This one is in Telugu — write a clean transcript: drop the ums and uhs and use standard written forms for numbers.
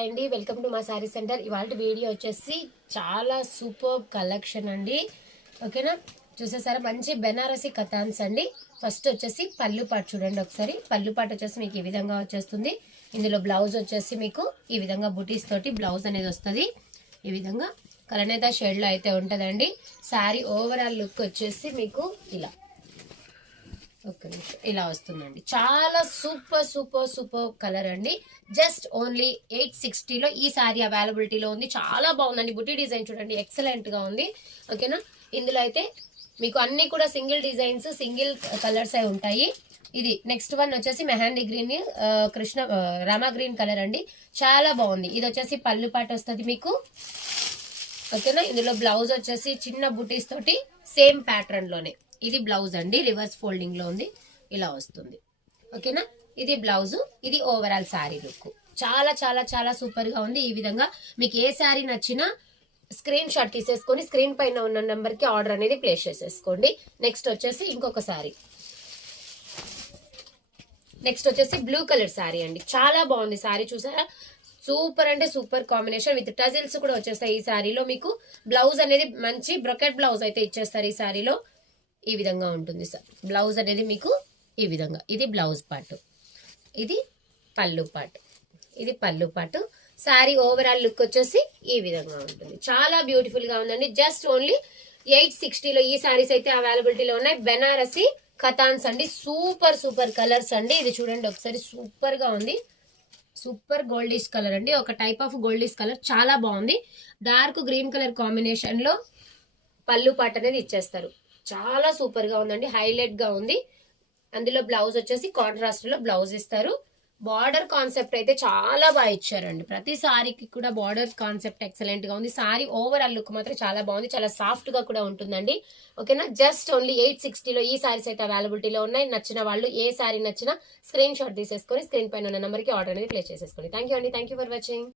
హాయ్ అండి, వెల్కమ్ టు మా శారీ సెంటర్. ఇవాళ వీడియో వచ్చేసి చాలా సూపర్ కలెక్షన్ అండి. ఓకేనా, చూసేసారా మంచి బెనారసి కథాన్స్ అండి. ఫస్ట్ వచ్చేసి పళ్ళు పాటు చూడండి ఒకసారి. పళ్ళు పాటు వచ్చేసి మీకు ఈ విధంగా వచ్చేస్తుంది. ఇందులో బ్లౌజ్ వచ్చేసి మీకు ఈ విధంగా బుటీస్ తోటి బ్లౌజ్ అనేది వస్తుంది. ఈ విధంగా కలనేత షేడ్లో అయితే ఉంటుందండి. శారీ ఓవరాల్ లుక్ వచ్చేసి మీకు ఇలా ఒక్క నిమిషం ఇలా వస్తుందండి. చాలా సూపర్ సూపర్ సూపర్ కలర్ అండి. జస్ట్ ఓన్లీ 860లో ఈ సారీ అవైలబిలిటీలో ఉంది. చాలా బాగుందండి. బుటీ డిజైన్ చూడండి, ఎక్సలెంట్ గా ఉంది. ఓకేనా, ఇందులో అయితే మీకు అన్ని కూడా సింగిల్ డిజైన్స్, సింగిల్ కలర్స్ అయి ఉంటాయి. ఇది నెక్స్ట్ వన్ వచ్చేసి mehndi green, Rama green colour అండి. చాలా బాగుంది. ఇది వచ్చేసి పళ్ళు పాటు వస్తుంది మీకు. ఓకేనా, ఇందులో బ్లౌజ్ వచ్చేసి చిన్న బుటీస్ తోటి సేమ్ ప్యాటర్న్ లోనే. ఇది బ్లౌజ్ అండి, రివర్స్ ఫోల్డింగ్ లో ఉంది, ఇలా వస్తుంది. ఓకేనా, ఇది బ్లౌజ్, ఇది ఓవరాల్ శారీ లుక్. చాలా చాలా చాలా సూపర్ గా ఉంది. ఈ విధంగా మీకు ఏ శారీ నచ్చినా స్క్రీన్ షాట్ తీసేసుకొని స్క్రీన్ పైన ఉన్న నెంబర్ కి ఆర్డర్ అనేది ప్లేస్ చేసేసుకోండి. నెక్స్ట్ వచ్చేసి ఇంకొక శారీ. నెక్స్ట్ వచ్చేసి బ్లూ కలర్ శారీ అండి. చాలా బాగుంది శారీ, చూసారా? సూపర్ అంటే సూపర్ కాంబినేషన్ విత్ టజిల్స్ కూడా వచ్చేస్తాయి ఈ శారీలో. మీకు బ్లౌజ్ అనేది మంచి బ్రొకెట్ బ్లౌజ్ అయితే ఇచ్చేస్తారు ఈ శారీలో. ఈ విధంగా ఉంటుంది సార్ బ్లౌజ్ అనేది మీకు ఈ విధంగా. ఇది బ్లౌజ్ పార్ట్, ఇది పళ్ళు పార్ట్, ఇది పళ్ళు పార్ట్. శారీ ఓవరాల్ లుక్ వచ్చేసి ఈ విధంగా ఉంటుంది. చాలా బ్యూటిఫుల్ గా ఉందండి. జస్ట్ ఓన్లీ 860లో ఈ శారీస్ అయితే అవైలబిలిటీలో ఉన్నాయి. బెనారసి కథాన్స్ అండి. సూపర్ సూపర్ కలర్స్ అండి. ఇది చూడండి ఒకసారి, సూపర్ గా ఉంది. సూపర్ గోల్డిష్ కలర్ అండి, ఒక టైప్ ఆఫ్ గోల్డిష్ కలర్. చాలా బాగుంది. డార్క్ గ్రీన్ కలర్ కాంబినేషన్ లో పళ్ళు పాట అనేది ఇచ్చేస్తారు. చాలా సూపర్ గా ఉందండి, హైలైట్ గా ఉంది. అందులో బ్లౌజ్ వచ్చేసి కాంట్రాస్ట్ లో బ్లౌజ్ ఇస్తారు. బార్డర్ కాన్సెప్ట్ అయితే చాలా బాగా ఇచ్చారండి. ప్రతి సారీకి కూడా బార్డర్ కాన్సెప్ట్ ఎక్సలెంట్ గా ఉంది. సారీ ఓవరాల్ లుక్ మాత్రం చాలా బాగుంది. చాలా సాఫ్ట్ గా కూడా ఉంటుందండి. ఓకేనా, జస్ట్ ఓన్లీ 860లో ఈ సారీస్ అయితే అవైలబిలిటీలో ఉన్నాయి. నచ్చిన వాళ్ళు ఏ సారీ నచ్చినా స్క్రీన్ షాట్ తీసేసుకొని స్క్రీన్ పైన ఉన్న నెంబర్ కి ఆర్డర్ అనేది ప్లేస్ చేసేసుకోండి. థ్యాంక్ యూ అండి. Thank you for watching.